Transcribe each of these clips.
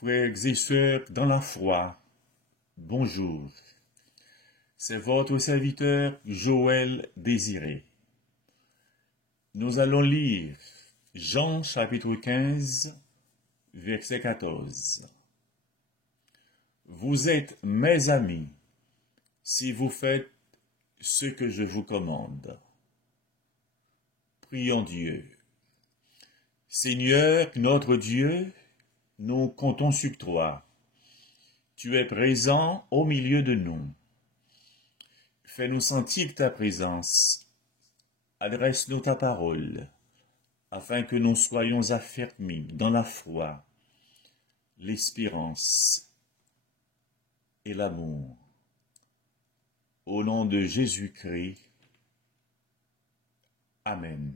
Frères et sœurs dans la foi, bonjour. C'est votre serviteur Joël Désiré. Nous allons lire Jean chapitre 15, verset 14. Vous êtes mes amis si vous faites ce que je vous commande. Prions Dieu. Seigneur, notre Dieu, nous comptons sur toi. Tu es présent au milieu de nous. Fais-nous sentir ta présence. Adresse-nous ta parole, afin que nous soyons affermis dans la foi, l'espérance et l'amour. Au nom de Jésus-Christ. Amen.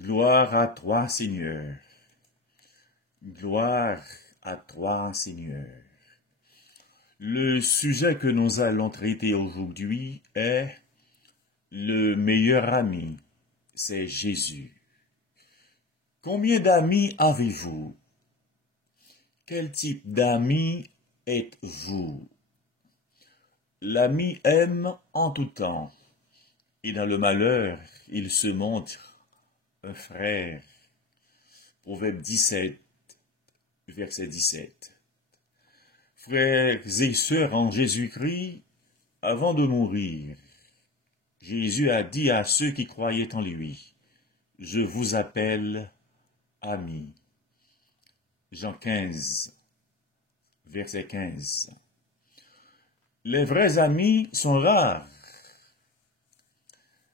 Gloire à toi, Seigneur. Gloire à toi, Seigneur. Le sujet que nous allons traiter aujourd'hui est le meilleur ami, c'est Jésus. Combien d'amis avez-vous? Quel type d'ami êtes-vous? L'ami aime en tout temps, et dans le malheur, il se montre un frère. Proverbe 17, verset 17. Frères et sœurs en Jésus-Christ, avant de mourir, Jésus a dit à ceux qui croyaient en lui, « Je vous appelle amis. » Jean 15, verset 15. Les vrais amis sont rares.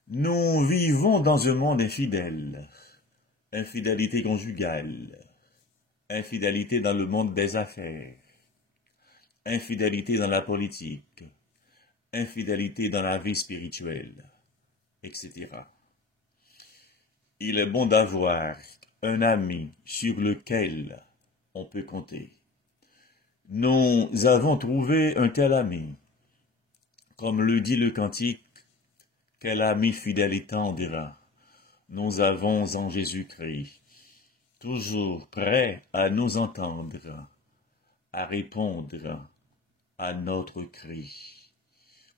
Nous vivons dans un monde infidèle, infidélité conjugale, infidélité dans le monde des affaires, infidélité dans la politique, infidélité dans la vie spirituelle, etc. Il est bon d'avoir un ami sur lequel on peut compter. Nous avons trouvé un tel ami, comme le dit le cantique, quel ami fidèle et tendre nous avons en Jésus-Christ, toujours prêt à nous entendre, à répondre à notre cri.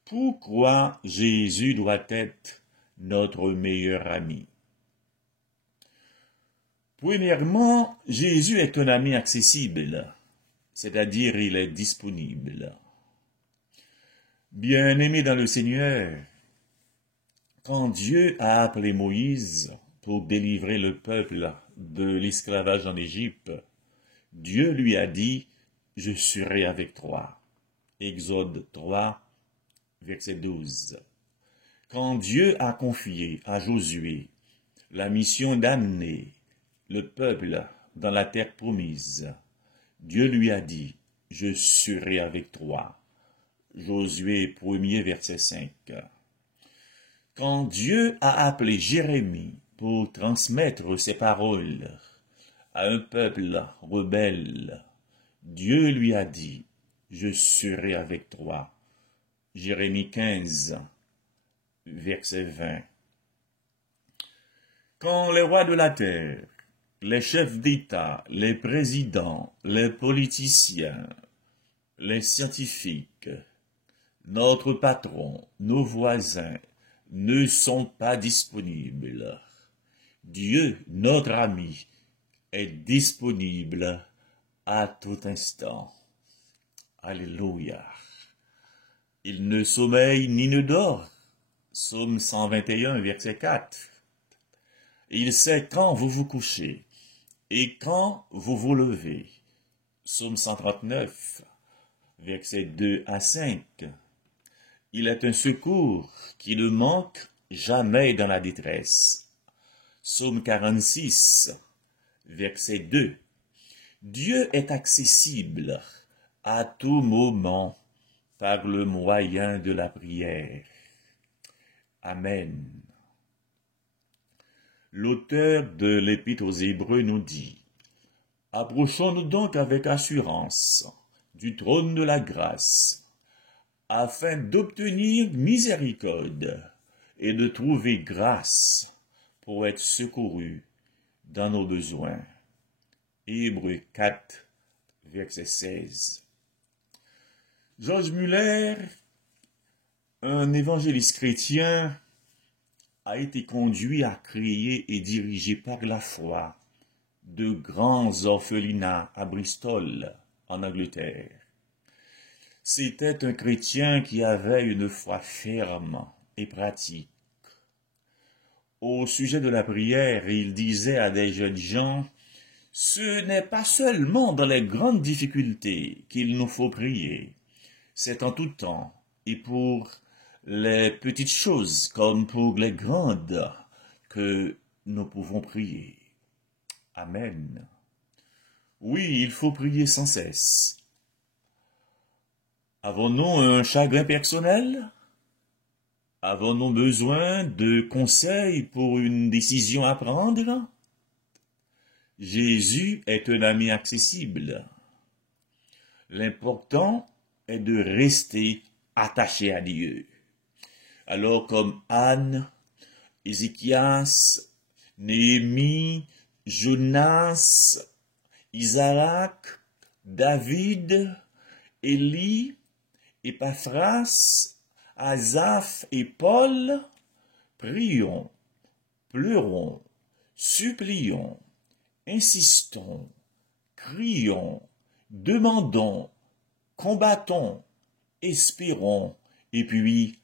Pourquoi Jésus doit être notre meilleur ami? Premièrement, Jésus est un ami accessible, c'est-à-dire il est disponible. Bien-aimé dans le Seigneur, quand Dieu a appelé Moïse pour délivrer le peuple de l'esclavage en Égypte, Dieu lui a dit « Je serai avec toi ». Exode 3, verset 12. Quand Dieu a confié à Josué la mission d'amener le peuple dans la terre promise, Dieu lui a dit, « Je serai avec toi. » Josué 1er, verset 5. Quand Dieu a appelé Jérémie pour transmettre ses paroles à un peuple rebelle, Dieu lui a dit, « Je serai avec toi. » Jérémie 15, verset 20. Quand les rois de la terre, les chefs d'État, les présidents, les politiciens, les scientifiques, notre patron, nos voisins ne sont pas disponibles, Dieu, notre ami, est disponible à tout instant. Alléluia. Il ne sommeille ni ne dort. Psaume 121, verset 4. Il sait quand vous vous couchez et quand vous vous levez. Psaume 139, versets 2 à 5. Il est un secours qui ne manque jamais dans la détresse. Psaume 46, verset 2. Dieu est accessible à tout moment par le moyen de la prière. Amen. L'auteur de l'Épître aux Hébreux nous dit, « Approchons-nous donc avec assurance du trône de la grâce, afin d'obtenir miséricorde et de trouver grâce pour être secourus dans nos besoins. » Hébreux 4, verset 16. George Muller, un évangéliste chrétien, a été conduit à créer et diriger par la foi de grands orphelinats à Bristol, en Angleterre. C'était un chrétien qui avait une foi ferme et pratique. Au sujet de la prière, il disait à des jeunes gens, « Ce n'est pas seulement dans les grandes difficultés qu'il nous faut prier, c'est en tout temps et pour les petites choses comme pour les grandes que nous pouvons prier. » Amen. Oui, il faut prier sans cesse. Avons-nous un chagrin personnel? Avons-nous besoin de conseils pour une décision à prendre? Jésus est un ami accessible. L'important est de rester attaché à Dieu. Alors comme Anne, Ézéchias, Néhémie, Jonas, Isaac, David, Élie, Épaphras, Asaph et Paul, prions, pleurons, supplions, insistons, crions, demandons, combattons, espérons, et puis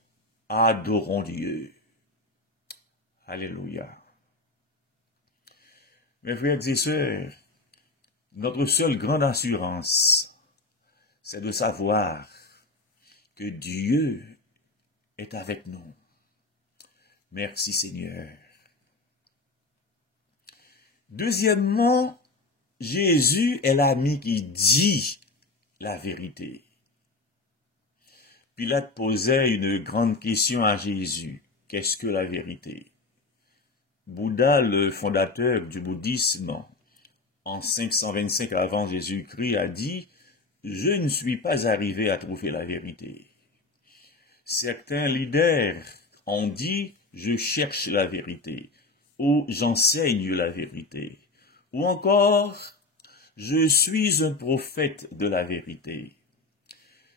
adorons Dieu. Alléluia. Mes frères et sœurs, notre seule grande assurance, c'est de savoir que Dieu est avec nous. Merci Seigneur. Deuxièmement, Jésus est l'ami qui dit la vérité. Pilate posait une grande question à Jésus. Qu'est-ce que la vérité? Bouddha, le fondateur du bouddhisme, en 525 avant Jésus-Christ, a dit « Je ne suis pas arrivé à trouver la vérité ». Certains leaders ont dit « Je cherche la vérité » ou « J'enseigne la vérité » ou encore « Je suis un prophète de la vérité ».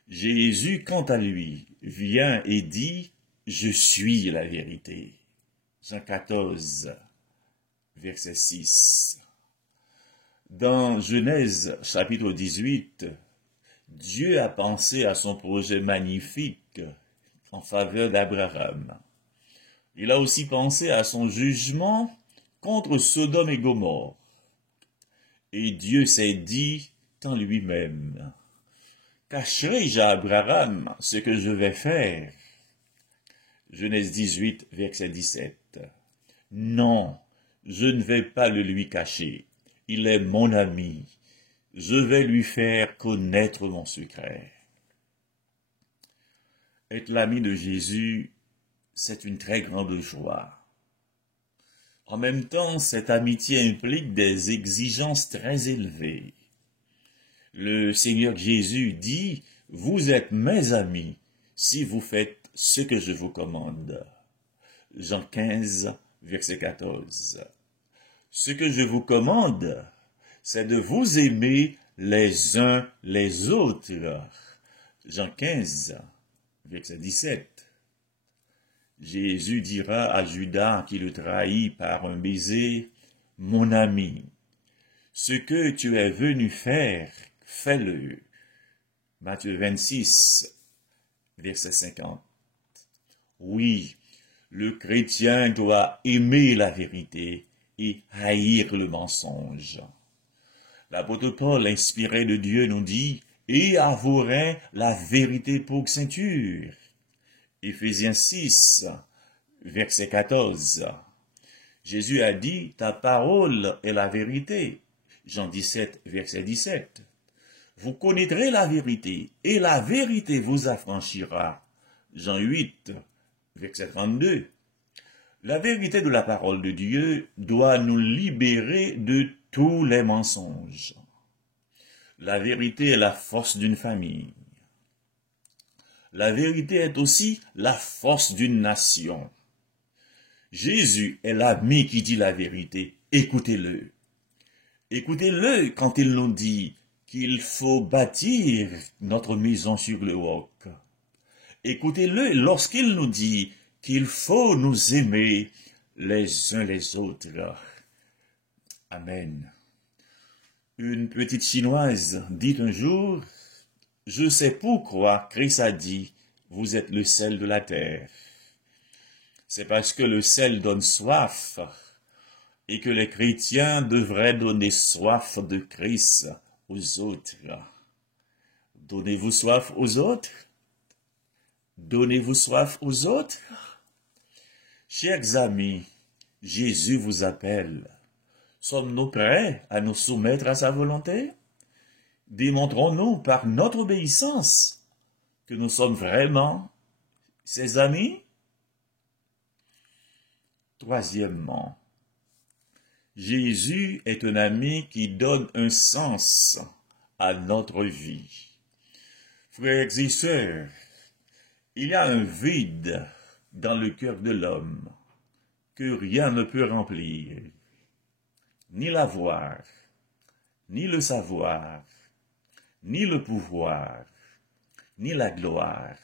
Jésus, quant à lui, vient et dit « Je suis la vérité ». Jean 14, verset 6. Dans Genèse chapitre 18, Dieu a pensé à son projet magnifique en faveur d'Abraham. Il a aussi pensé à son jugement contre Sodome et Gomorrhe. Et Dieu s'est dit en lui-même, « Cacherai-je à Abraham ce que je vais faire? Genèse 18, verset 17. Non, je ne vais pas le lui cacher. Il est mon ami. Je vais lui faire connaître mon secret. Être l'ami de Jésus, c'est une très grande joie. En même temps, cette amitié implique des exigences très élevées. Le Seigneur Jésus dit, « Vous êtes mes amis si vous faites ce que je vous commande. » Jean 15, verset 14. Ce que je vous commande, c'est de vous aimer les uns les autres. Jean 15, verset 17. Jésus dira à Judas qui le trahit par un baiser, « Mon ami, ce que tu es venu faire, fais-le. » Matthieu 26, verset 50. Oui, le chrétien doit aimer la vérité et haïr le mensonge. L'apôtre Paul, inspiré de Dieu, nous dit « Et avouerai la vérité pour ceinture. » Éphésiens 6, verset 14. Jésus a dit « Ta parole est la vérité. » Jean 17, verset 17. Vous connaîtrez la vérité, et la vérité vous affranchira. Jean 8, verset 32. La vérité de la parole de Dieu doit nous libérer de tous les mensonges. La vérité est la force d'une famille. La vérité est aussi la force d'une nation. Jésus est l'ami qui dit la vérité. Écoutez-le. Écoutez-le quand il nous dit qu'il faut bâtir notre maison sur le roc. Écoutez-le lorsqu'il nous dit qu'il faut nous aimer les uns les autres. Amen. Une petite chinoise dit un jour, « Je sais pourquoi Christ a dit, vous êtes le sel de la terre. C'est parce que le sel donne soif et que les chrétiens devraient donner soif de Christ aux autres. Donnez-vous soif aux autres? Donnez-vous soif aux autres? Chers amis, Jésus vous appelle. Sommes-nous prêts à nous soumettre à sa volonté? Démontrons-nous par notre obéissance que nous sommes vraiment ses amis? Troisièmement, Jésus est un ami qui donne un sens à notre vie. Frères et sœurs, il y a un vide dans le cœur de l'homme que rien ne peut remplir, ni l'avoir, ni le savoir, ni le pouvoir, ni la gloire.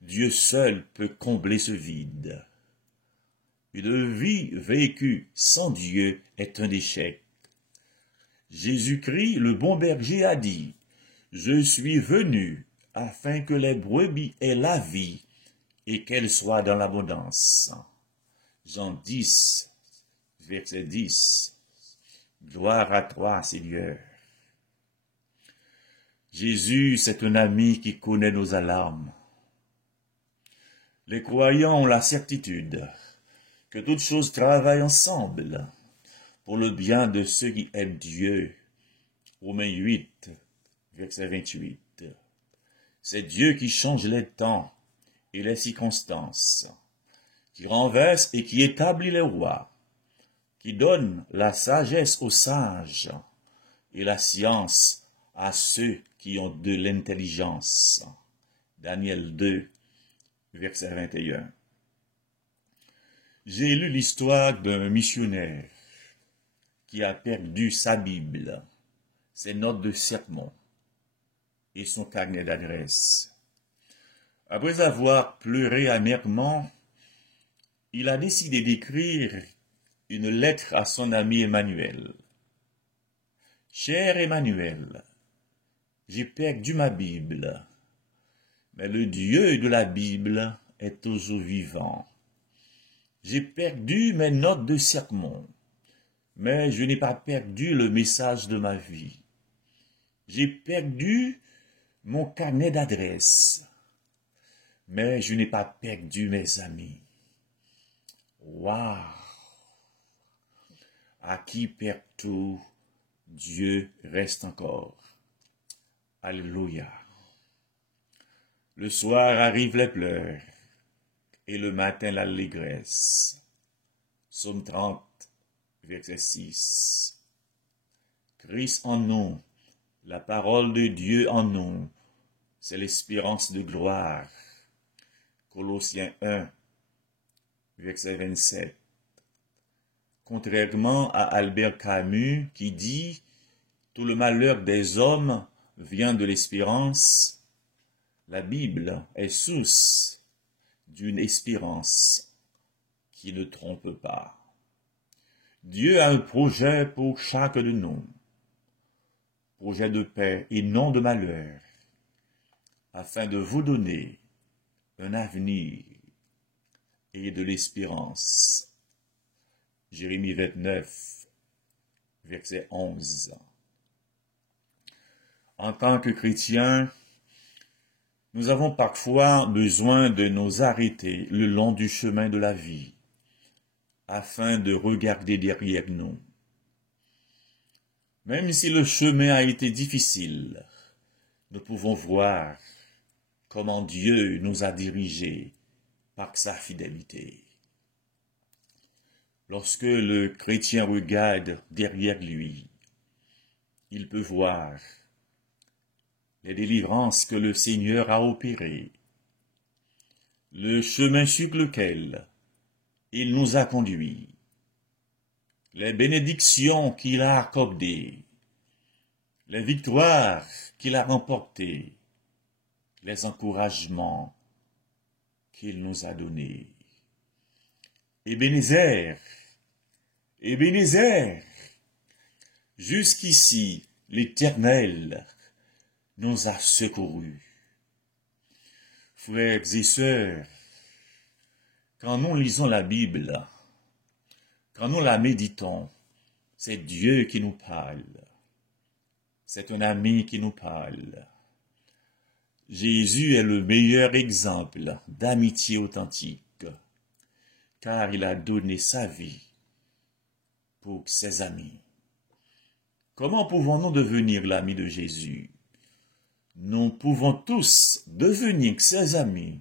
Dieu seul peut combler ce vide. Une vie vécue sans Dieu est un échec. Jésus-Christ, le bon berger, a dit, « Je suis venu afin que les brebis aient la vie et qu'elles soient dans l'abondance. » Jean 10, verset 10. Gloire à toi, Seigneur. Jésus, c'est un ami qui connaît nos alarmes. Les croyants ont la certitude que toutes choses travaillent ensemble pour le bien de ceux qui aiment Dieu. Romains 8, verset 28. C'est Dieu qui change les temps et les circonstances, qui renverse et qui établit les rois, qui donne la sagesse aux sages et la science à ceux qui ont de l'intelligence. Daniel 2, verset 21. J'ai lu l'histoire d'un missionnaire qui a perdu sa Bible, ses notes de sermon et son carnet d'adresse. Après avoir pleuré amèrement, il a décidé d'écrire une lettre à son ami Emmanuel. « Cher Emmanuel, j'ai perdu ma Bible, mais le Dieu de la Bible est toujours vivant. J'ai perdu mes notes de sermon, mais je n'ai pas perdu le message de ma vie. J'ai perdu mon carnet d'adresse, Mais je n'ai pas perdu mes amis. Waouh! À qui perd tout, Dieu reste encore. Alléluia. Le soir arrivent les pleurs et le matin l'allégresse. Psaume 30, verset 6. Christ en nous, la parole de Dieu en nous, c'est l'espérance de gloire. Colossiens 1, verset 27. Contrairement à Albert Camus qui dit « Tout le malheur des hommes vient de l'espérance », la Bible est source d'une espérance qui ne trompe pas. Dieu a un projet pour chaque de nous, projet de paix et non de malheur, afin de vous donner un avenir et de l'espérance. Jérémie 29, verset 11. En tant que chrétiens, nous avons parfois besoin de nous arrêter le long du chemin de la vie, afin de regarder derrière nous. Même si le chemin a été difficile, nous pouvons voir comment Dieu nous a dirigés par sa fidélité. Lorsque le chrétien regarde derrière lui, il peut voir les délivrances que le Seigneur a opérées, le chemin sur lequel il nous a conduits, les bénédictions qu'il a accordées, les victoires qu'il a remportées, les encouragements qu'il nous a donnés. Ebenezer, Ebenezer, jusqu'ici l'Éternel nous a secourus. Frères et sœurs, quand nous lisons la Bible, quand nous la méditons, c'est Dieu qui nous parle. C'est un ami qui nous parle. Jésus est le meilleur exemple d'amitié authentique, car il a donné sa vie pour ses amis. Comment pouvons-nous devenir l'ami de Jésus? Nous pouvons tous devenir ses amis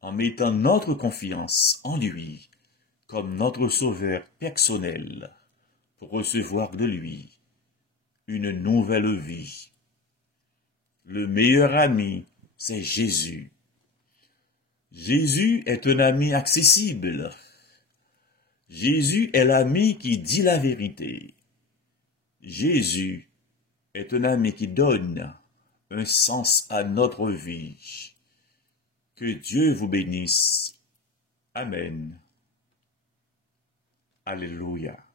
en mettant notre confiance en lui comme notre sauveur personnel pour recevoir de lui une nouvelle vie. Le meilleur ami, c'est Jésus. Jésus est un ami accessible. Jésus est l'ami qui dit la vérité. Jésus est un ami qui donne un sens à notre vie. Que Dieu vous bénisse. Amen. Alléluia.